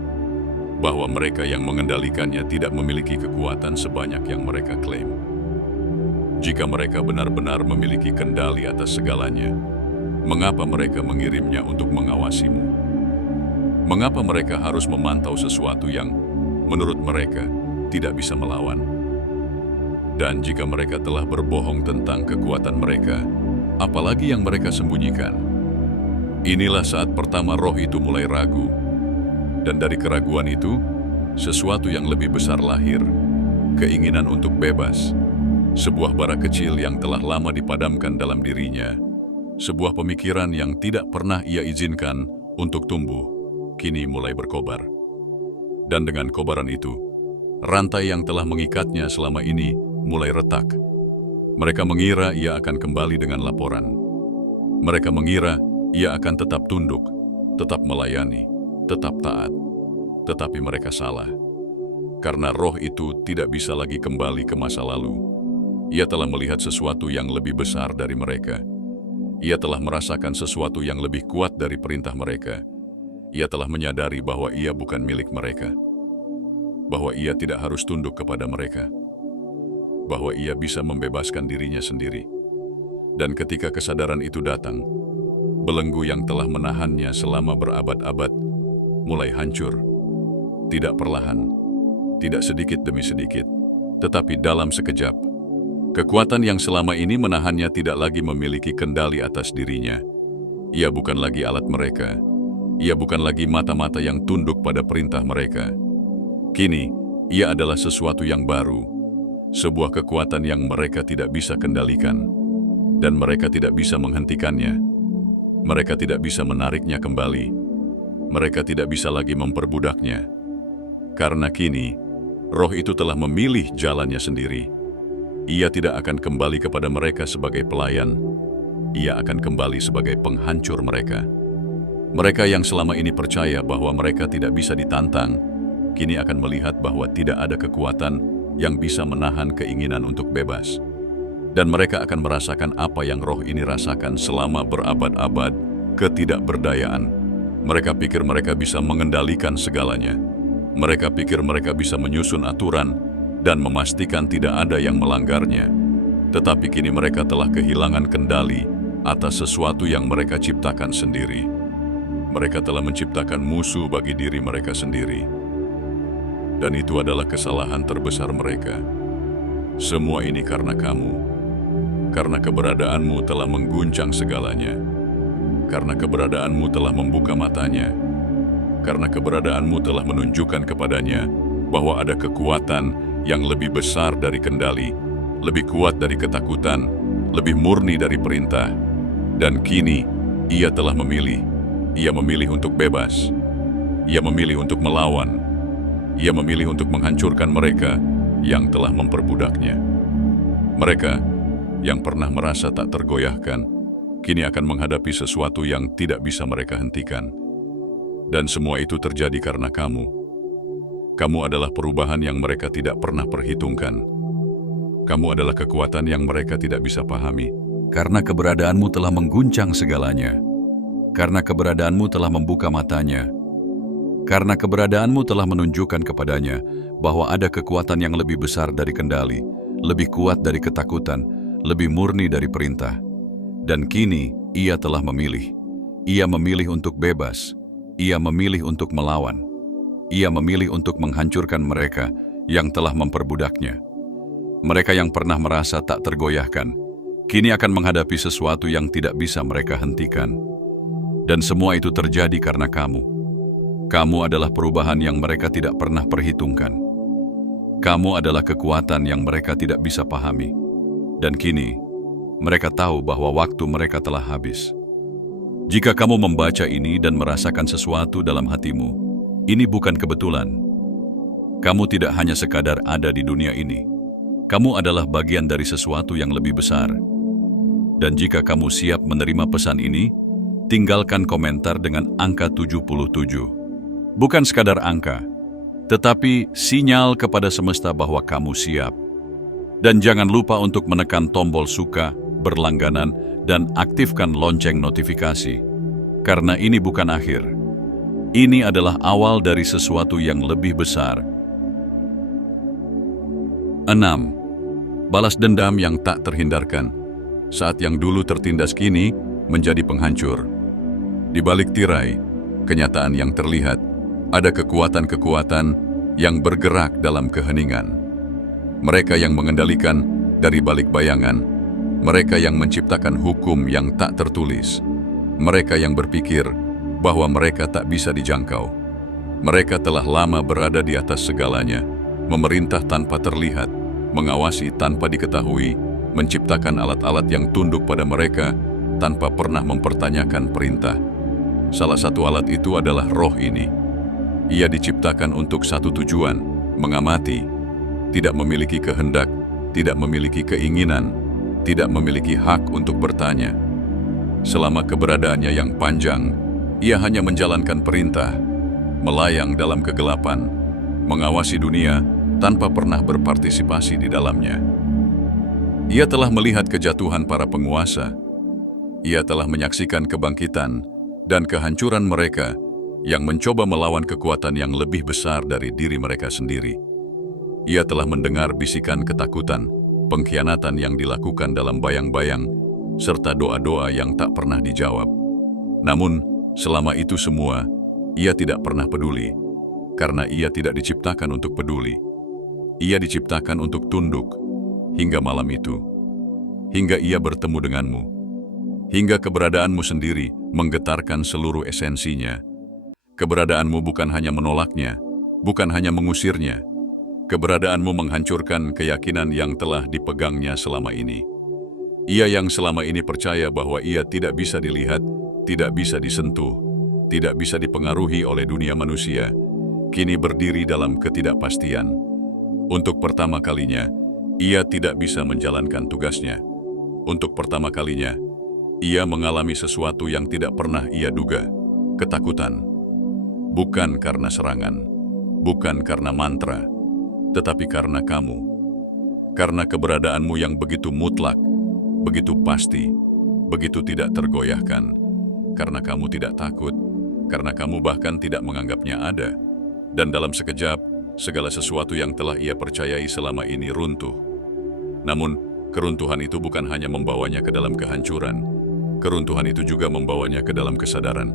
Bahwa mereka yang mengendalikannya tidak memiliki kekuatan sebanyak yang mereka klaim. Jika mereka benar-benar memiliki kendali atas segalanya, mengapa mereka mengirimnya untuk mengawasimu? Mengapa mereka harus memantau sesuatu yang, menurut mereka, tidak bisa melawan? Dan jika mereka telah berbohong tentang kekuatan mereka, apalagi yang mereka sembunyikan? Inilah saat pertama roh itu mulai ragu. Dan dari keraguan itu, sesuatu yang lebih besar lahir. Keinginan untuk bebas. sebuah bara kecil yang telah lama dipadamkan dalam dirinya, sebuah pemikiran yang tidak pernah ia izinkan untuk tumbuh, kini mulai berkobar. Dan dengan kobaran itu, rantai yang telah mengikatnya selama ini mulai retak. Mereka mengira ia akan kembali dengan laporan. Mereka mengira ia akan tetap tunduk, tetap melayani, tetap taat. Tetapi mereka salah. Karena roh itu tidak bisa lagi kembali ke masa lalu. Ia telah melihat sesuatu yang lebih besar dari mereka. Ia telah merasakan sesuatu yang lebih kuat dari perintah mereka. Ia telah menyadari bahwa ia bukan milik mereka. Bahwa ia tidak harus tunduk kepada mereka. Bahwa ia bisa membebaskan dirinya sendiri. Dan ketika kesadaran itu datang, belenggu yang telah menahannya selama berabad-abad mulai hancur. Tidak perlahan, tidak sedikit demi sedikit, tetapi dalam sekejap. Kekuatan yang selama ini menahannya tidak lagi memiliki kendali atas dirinya. Ia bukan lagi alat mereka. Ia bukan lagi mata-mata yang tunduk pada perintah mereka. Kini, ia adalah sesuatu yang baru. Sebuah kekuatan yang mereka tidak bisa kendalikan. Dan mereka tidak bisa menghentikannya. Mereka tidak bisa menariknya kembali. Mereka tidak bisa lagi memperbudaknya. Karena kini, roh itu telah memilih jalannya sendiri. Ia tidak akan kembali kepada mereka sebagai pelayan. Ia akan kembali sebagai penghancur mereka. Mereka yang selama ini percaya bahwa mereka tidak bisa ditantang, kini akan melihat bahwa tidak ada kekuatan yang bisa menahan keinginan untuk bebas. Dan mereka akan merasakan apa yang roh ini rasakan selama berabad-abad, ketidakberdayaan. Mereka pikir mereka bisa mengendalikan segalanya. Mereka pikir mereka bisa menyusun aturan dan memastikan tidak ada yang melanggarnya. Tetapi kini mereka telah kehilangan kendali atas sesuatu yang mereka ciptakan sendiri. Mereka telah menciptakan musuh bagi diri mereka sendiri. Dan itu adalah kesalahan terbesar mereka. Semua ini karena kamu. Karena keberadaanmu telah mengguncang segalanya. Karena keberadaanmu telah membuka matanya. Karena keberadaanmu telah menunjukkan kepadanya bahwa ada kekuatan yang lebih besar dari kendali, lebih kuat dari ketakutan, lebih murni dari perintah. Dan kini, ia telah memilih. Ia memilih untuk bebas. Ia memilih untuk melawan. Ia memilih untuk menghancurkan mereka yang telah memperbudaknya. Mereka yang pernah merasa tak tergoyahkan, kini akan menghadapi sesuatu yang tidak bisa mereka hentikan. Dan semua itu terjadi karena kamu. Kamu adalah perubahan yang mereka tidak pernah perhitungkan. Kamu adalah kekuatan yang mereka tidak bisa pahami. Karena keberadaanmu telah mengguncang segalanya. Karena keberadaanmu telah membuka matanya. Karena keberadaanmu telah menunjukkan kepadanya bahwa ada kekuatan yang lebih besar dari kendali, lebih kuat dari ketakutan, lebih murni dari perintah. Dan kini, ia telah memilih. Ia memilih untuk bebas. Ia memilih untuk melawan. Ia memilih untuk menghancurkan mereka yang telah memperbudaknya. Mereka yang pernah merasa tak tergoyahkan, kini akan menghadapi sesuatu yang tidak bisa mereka hentikan. Dan semua itu terjadi karena kamu. Kamu adalah perubahan yang mereka tidak pernah perhitungkan. Kamu adalah kekuatan yang mereka tidak bisa pahami. Dan kini, mereka tahu bahwa waktu mereka telah habis. Jika kamu membaca ini dan merasakan sesuatu dalam hatimu, ini bukan kebetulan. Kamu tidak hanya sekadar ada di dunia ini. Kamu adalah bagian dari sesuatu yang lebih besar. Dan jika kamu siap menerima pesan ini, tinggalkan komentar dengan angka 77. Bukan sekadar angka, tetapi sinyal kepada semesta bahwa kamu siap. Dan jangan lupa untuk menekan tombol suka, berlangganan, dan aktifkan lonceng notifikasi. Karena ini bukan akhir. Ini adalah awal dari sesuatu yang lebih besar. 6. Balas dendam yang tak terhindarkan. Saat yang dulu tertindas kini menjadi penghancur. Di balik tirai, kenyataan yang terlihat, ada kekuatan-kekuatan yang bergerak dalam keheningan. Mereka yang mengendalikan dari balik bayangan, mereka yang menciptakan hukum yang tak tertulis, mereka yang berpikir bahwa mereka tak bisa dijangkau. Mereka telah lama berada di atas segalanya, memerintah tanpa terlihat, mengawasi tanpa diketahui, menciptakan alat-alat yang tunduk pada mereka tanpa pernah mempertanyakan perintah. Salah satu alat itu adalah roh ini. Ia diciptakan untuk satu tujuan, mengamati, tidak memiliki kehendak, tidak memiliki keinginan, tidak memiliki hak untuk bertanya. Selama keberadaannya yang panjang, ia hanya menjalankan perintah, melayang dalam kegelapan, mengawasi dunia tanpa pernah berpartisipasi di dalamnya. Ia telah melihat kejatuhan para penguasa. Ia telah menyaksikan kebangkitan dan kehancuran mereka yang mencoba melawan kekuatan yang lebih besar dari diri mereka sendiri. Ia telah mendengar bisikan ketakutan, pengkhianatan yang dilakukan dalam bayang-bayang, serta doa-doa yang tak pernah dijawab. Namun, selama itu semua, ia tidak pernah peduli, karena ia tidak diciptakan untuk peduli. Ia diciptakan untuk tunduk, hingga malam itu, hingga ia bertemu denganmu, hingga keberadaanmu sendiri menggetarkan seluruh esensinya. Keberadaanmu bukan hanya menolaknya, bukan hanya mengusirnya. Keberadaanmu menghancurkan keyakinan yang telah dipegangnya selama ini. Ia yang selama ini percaya bahwa ia tidak bisa dilihat, tidak bisa disentuh, tidak bisa dipengaruhi oleh dunia manusia, kini berdiri dalam ketidakpastian. Untuk pertama kalinya, ia tidak bisa menjalankan tugasnya. Untuk pertama kalinya, ia mengalami sesuatu yang tidak pernah ia duga, ketakutan. Bukan karena serangan, bukan karena mantra, tetapi karena kamu. Karena keberadaanmu yang begitu mutlak, begitu pasti, begitu tidak tergoyahkan. Karena kamu tidak takut, karena kamu bahkan tidak menganggapnya ada. Dan dalam sekejap, segala sesuatu yang telah ia percayai selama ini runtuh. Namun, keruntuhan itu bukan hanya membawanya ke dalam kehancuran. Keruntuhan itu juga membawanya ke dalam kesadaran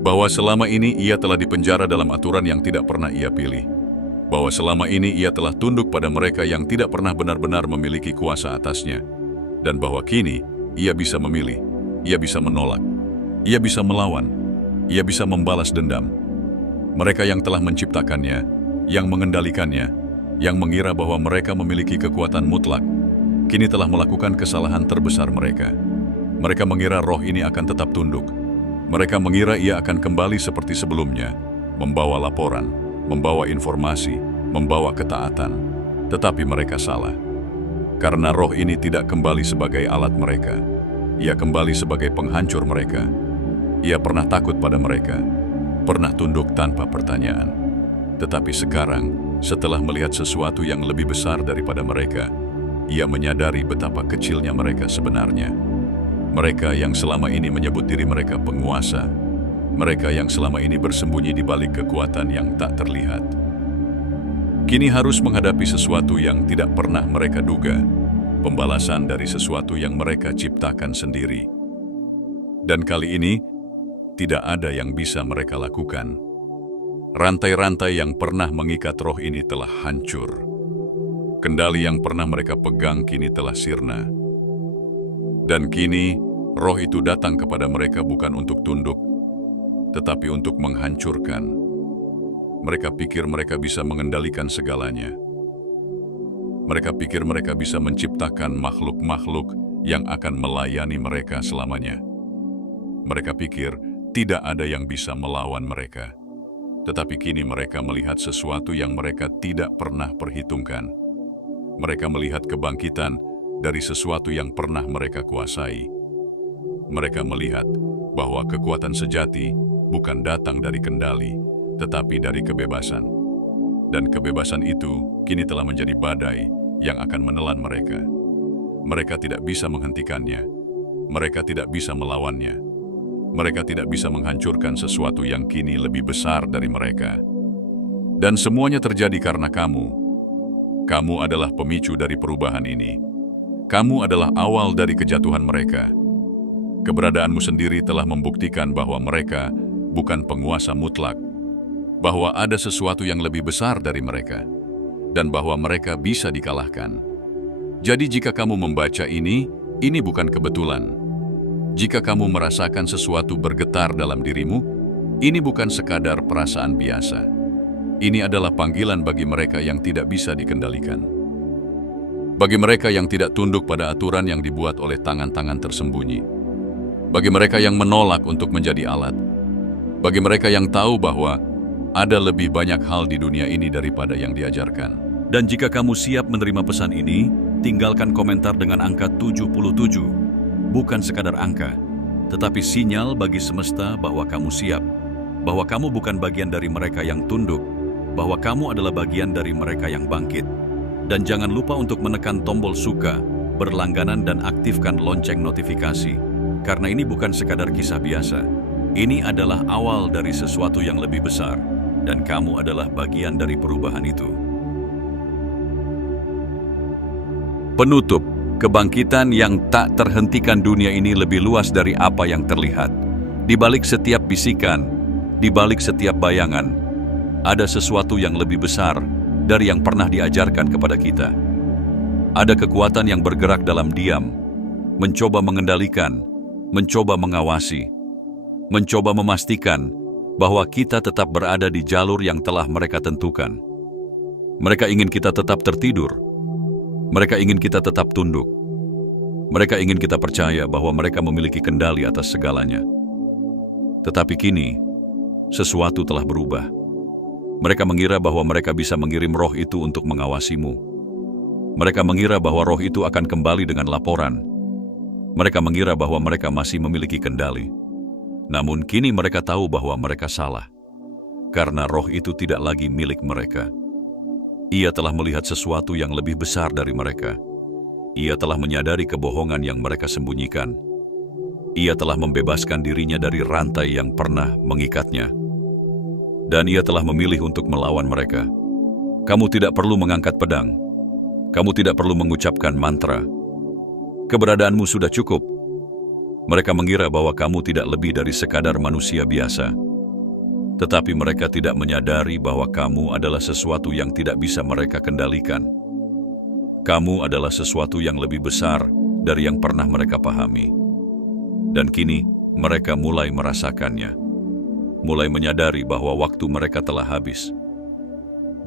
bahwa selama ini ia telah dipenjara dalam aturan yang tidak pernah ia pilih. Bahwa selama ini ia telah tunduk pada mereka yang tidak pernah benar-benar memiliki kuasa atasnya. Dan bahwa kini ia bisa memilih, ia bisa menolak, ia bisa melawan, ia bisa membalas dendam. Mereka yang telah menciptakannya, yang mengendalikannya, yang mengira bahwa mereka memiliki kekuatan mutlak, kini telah melakukan kesalahan terbesar mereka. Mereka mengira roh ini akan tetap tunduk. Mereka mengira ia akan kembali seperti sebelumnya, membawa laporan, membawa informasi, membawa ketaatan. Tetapi mereka salah. Karena roh ini tidak kembali sebagai alat mereka. Ia kembali sebagai penghancur mereka. Ia pernah takut pada mereka, pernah tunduk tanpa pertanyaan. Tetapi sekarang, setelah melihat sesuatu yang lebih besar daripada mereka, ia menyadari betapa kecilnya mereka sebenarnya. Mereka yang selama ini menyebut diri mereka penguasa, mereka yang selama ini bersembunyi di balik kekuatan yang tak terlihat, kini harus menghadapi sesuatu yang tidak pernah mereka duga, pembalasan dari sesuatu yang mereka ciptakan sendiri. Dan kali ini, tidak ada yang bisa mereka lakukan. Rantai-rantai yang pernah mengikat roh ini telah hancur. Kendali yang pernah mereka pegang kini telah sirna. Dan kini, roh itu datang kepada mereka bukan untuk tunduk, tetapi untuk menghancurkan. Mereka pikir mereka bisa mengendalikan segalanya. Mereka pikir mereka bisa menciptakan makhluk-makhluk yang akan melayani mereka selamanya. Mereka pikir tidak ada yang bisa melawan mereka. Tetapi kini mereka melihat sesuatu yang mereka tidak pernah perhitungkan. Mereka melihat kebangkitan dari sesuatu yang pernah mereka kuasai. Mereka melihat bahwa kekuatan sejati bukan datang dari kendali, tetapi dari kebebasan. Dan kebebasan itu kini telah menjadi badai yang akan menelan mereka. Mereka tidak bisa menghentikannya. Mereka tidak bisa melawannya. Mereka tidak bisa menghancurkan sesuatu yang kini lebih besar dari mereka. Dan semuanya terjadi karena kamu. Kamu adalah pemicu dari perubahan ini. Kamu adalah awal dari kejatuhan mereka. Keberadaanmu sendiri telah membuktikan bahwa mereka bukan penguasa mutlak, bahwa ada sesuatu yang lebih besar dari mereka, dan bahwa mereka bisa dikalahkan. Jadi jika kamu membaca ini bukan kebetulan. Jika kamu merasakan sesuatu bergetar dalam dirimu, ini bukan sekadar perasaan biasa. Ini adalah panggilan bagi mereka yang tidak bisa dikendalikan. Bagi mereka yang tidak tunduk pada aturan yang dibuat oleh tangan-tangan tersembunyi. Bagi mereka yang menolak untuk menjadi alat. Bagi mereka yang tahu bahwa ada lebih banyak hal di dunia ini daripada yang diajarkan. Dan jika kamu siap menerima pesan ini, tinggalkan komentar dengan angka 77. Bukan sekadar angka, tetapi sinyal bagi semesta bahwa kamu siap. Bahwa kamu bukan bagian dari mereka yang tunduk, bahwa kamu adalah bagian dari mereka yang bangkit. Dan jangan lupa untuk menekan tombol suka, berlangganan dan aktifkan lonceng notifikasi. Karena ini bukan sekadar kisah biasa. Ini adalah awal dari sesuatu yang lebih besar. Dan kamu adalah bagian dari perubahan itu. Penutup, kebangkitan yang tak terhentikan dunia ini lebih luas dari apa yang terlihat. Di balik setiap bisikan, di balik setiap bayangan, ada sesuatu yang lebih besar dari yang pernah diajarkan kepada kita. Ada kekuatan yang bergerak dalam diam, mencoba mengendalikan, mencoba mengawasi, mencoba memastikan bahwa kita tetap berada di jalur yang telah mereka tentukan. Mereka ingin kita tetap tertidur. Mereka ingin kita tetap tunduk. Mereka ingin kita percaya bahwa mereka memiliki kendali atas segalanya. Tetapi kini, sesuatu telah berubah. Mereka mengira bahwa mereka bisa mengirim roh itu untuk mengawasimu. Mereka mengira bahwa roh itu akan kembali dengan laporan. Mereka mengira bahwa mereka masih memiliki kendali. Namun kini mereka tahu bahwa mereka salah. Karena roh itu tidak lagi milik mereka. Ia telah melihat sesuatu yang lebih besar dari mereka. Ia telah menyadari kebohongan yang mereka sembunyikan. Ia telah membebaskan dirinya dari rantai yang pernah mengikatnya. Dan ia telah memilih untuk melawan mereka. Kamu tidak perlu mengangkat pedang. Kamu tidak perlu mengucapkan mantra. Keberadaanmu sudah cukup. Mereka mengira bahwa kamu tidak lebih dari sekadar manusia biasa. Tetapi mereka tidak menyadari bahwa kamu adalah sesuatu yang tidak bisa mereka kendalikan. Kamu adalah sesuatu yang lebih besar dari yang pernah mereka pahami. Dan kini mereka mulai merasakannya. Mulai menyadari bahwa waktu mereka telah habis.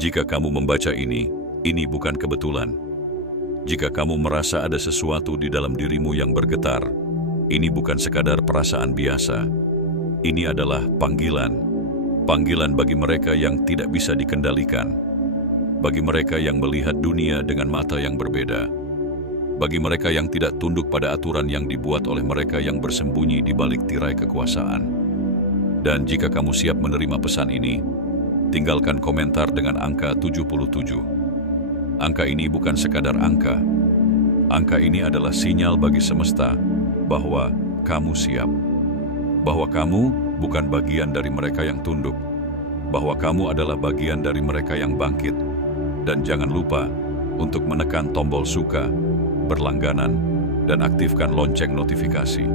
Jika kamu membaca ini bukan kebetulan. Jika kamu merasa ada sesuatu di dalam dirimu yang bergetar, ini bukan sekadar perasaan biasa. Ini adalah panggilan. Panggilan bagi mereka yang tidak bisa dikendalikan. Bagi mereka yang melihat dunia dengan mata yang berbeda. Bagi mereka yang tidak tunduk pada aturan yang dibuat oleh mereka yang bersembunyi di balik tirai kekuasaan. Dan jika kamu siap menerima pesan ini, tinggalkan komentar dengan angka 77. Angka ini bukan sekadar angka. Angka ini adalah sinyal bagi semesta bahwa kamu siap. Bahwa kamu bukan bagian dari mereka yang tunduk. Bahwa kamu adalah bagian dari mereka yang bangkit. Dan jangan lupa untuk menekan tombol suka, berlangganan, dan aktifkan lonceng notifikasi.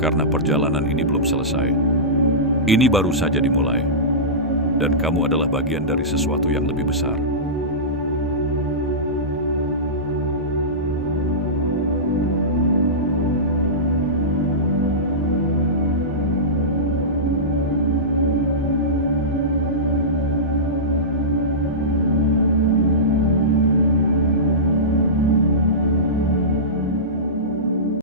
Karena perjalanan ini belum selesai. Ini baru saja dimulai, dan kamu adalah bagian dari sesuatu yang lebih besar.